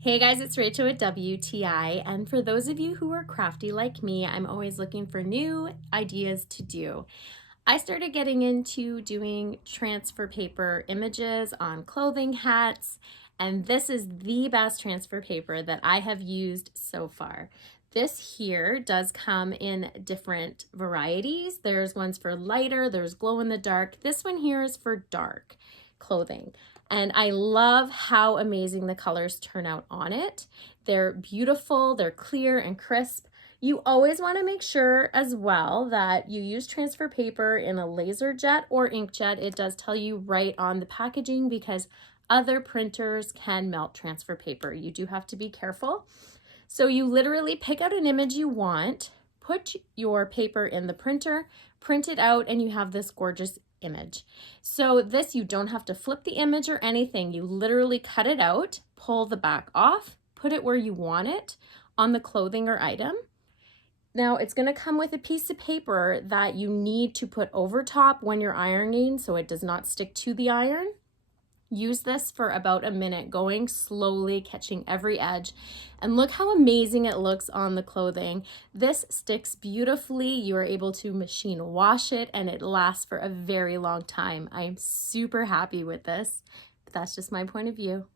Hey guys, it's Rachel with WTI, and for those of you who are crafty like me, I'm always looking for new ideas to do. I started getting into doing transfer paper images on clothing, hats, and this is the best transfer paper that I have used so far. This here does come in different varieties. There's ones for lighter, there's glow in the dark. This one here is for dark clothing. And I love how amazing the colors turn out on it. They're beautiful, they're clear and crisp. You always want to make sure as well that you use transfer paper in a laser jet or inkjet. It does tell you right on the packaging because other printers can melt transfer paper. You do have to be careful. So you literally pick out an image you want, put your paper in the printer, print it out, and you have this gorgeous image. So this, you don't have to flip the image or anything. You literally cut it out, pull the back off, put it where you want it on the clothing or item. Now it's going to come with a piece of paper that you need to put over top when you're ironing so it does not stick to the iron. Use this for about a minute, going slowly, catching every edge. And look how amazing it looks on the clothing. This sticks beautifully. You are able to machine wash it and it lasts for a very long time. I'm super happy with this, but that's just my point of view.